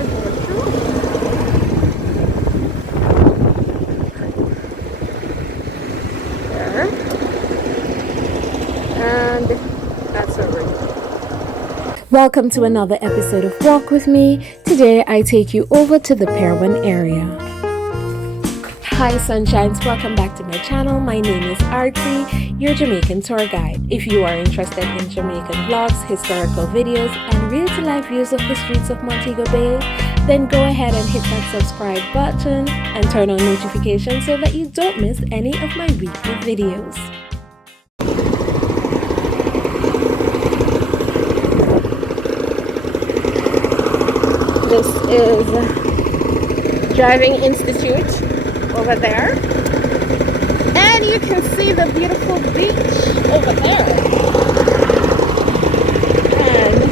we're going through. There. And that's where we're going. Welcome to another episode of Walk With Me. Today I take you over to the Pier One area. Hi sunshines, welcome back to my channel. My name is Artsy, your Jamaican tour guide. If you are interested in Jamaican vlogs, historical videos, and real-to-life views of the streets of Montego Bay, then go ahead and hit that subscribe button and turn on notifications so that you don't miss any of my weekly videos. This is Driving Institute over there, and you can see the beautiful beach over there. And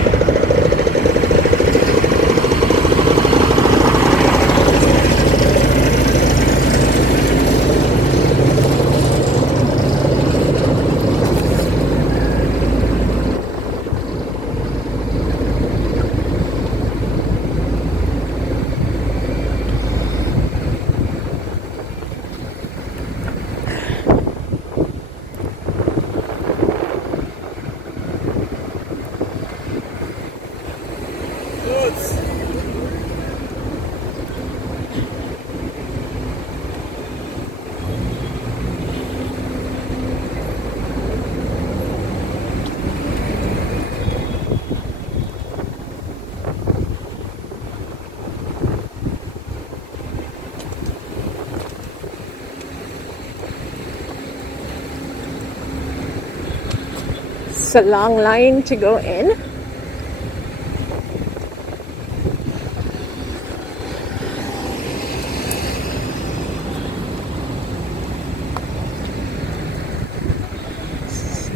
it's a long line to go in.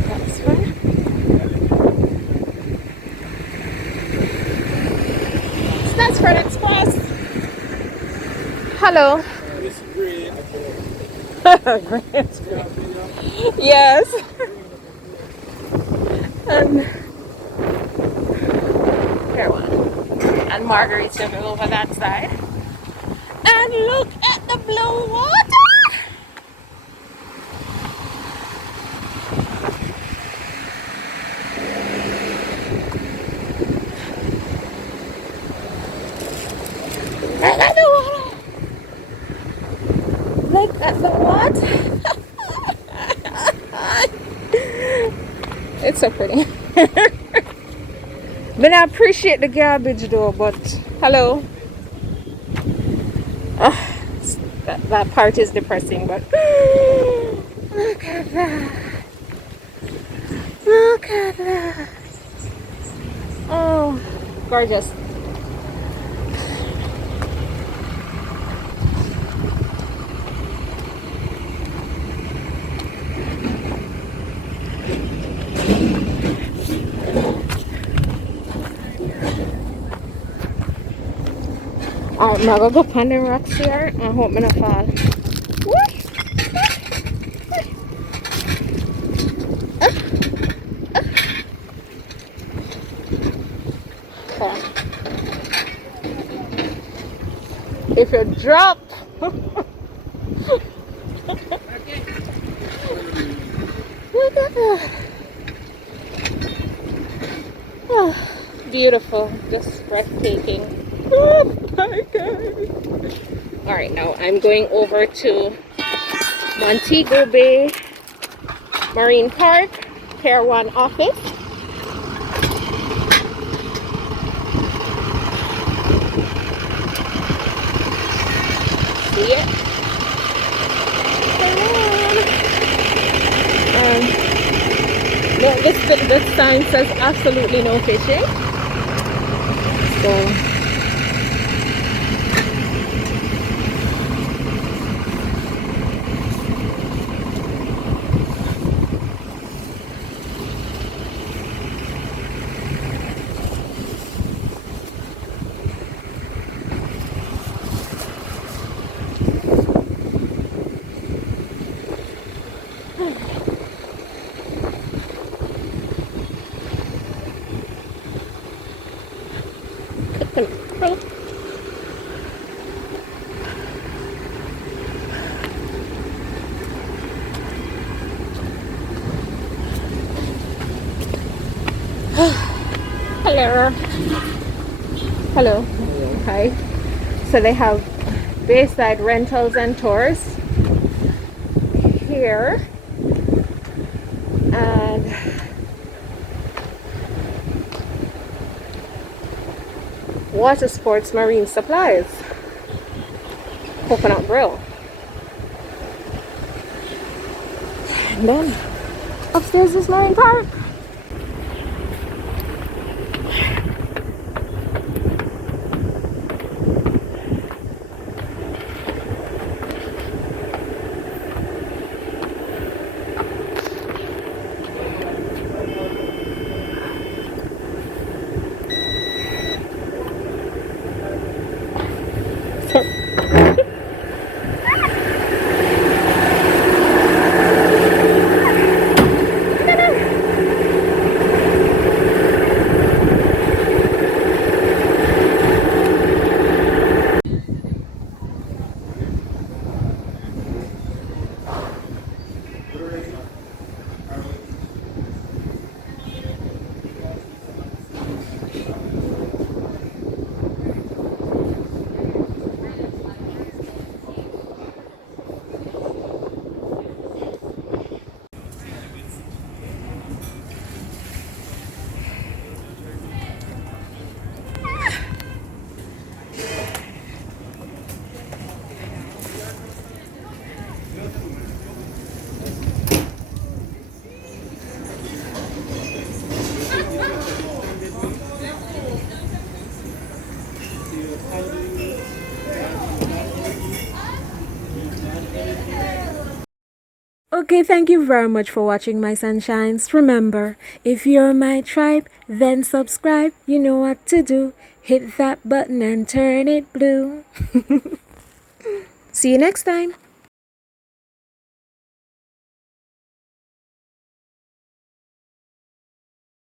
That's fine. So that's for the express. Hello. It's green. It's great. Yes. And Peir One and Margaritaville over that side. And look at the blue water. Look at the water. Look at the water. It's so pretty. But I appreciate the garbage though, but hello. That part is depressing, but look at that. Look at that. Oh, gorgeous. Alright, I'm gonna go up on the rocks here and I hope I'm not fall. If you drop, look at that. Oh, beautiful, just breathtaking. Oh my God. Alright, now I'm going over to Montego Bay Marine Park, Pier One office. See it? No, this sign says absolutely no fishing. So Hello. Hello. Hi. So they have bayside rentals and tours here, and water sports marine supplies, coconut grill, and then upstairs is marine park. Okay, thank you very much for watching, my sunshines. Remember, if you're my tribe, then subscribe. You know what to do. Hit that button and turn it blue. See you next time.